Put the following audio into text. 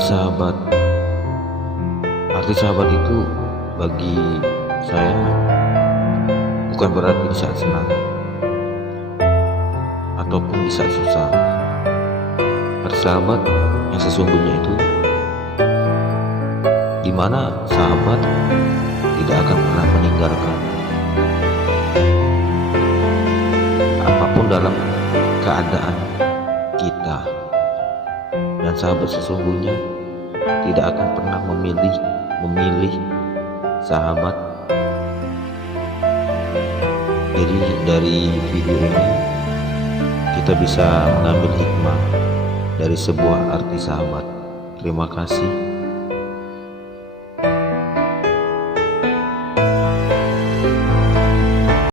sahabat. Arti sahabat itu bagi saya bukan berarti di saat senang ataupun di saat susah. Arti sahabat yang sesungguhnya itu di mana sahabat tidak akan pernah meninggalkan apapun dalam keadaan kita, dan sahabat sesungguhnya tidak akan pernah memilih sahabat. Jadi dari video ini kita bisa mengambil hikmah dari sebuah arti sahabat. Terima kasih.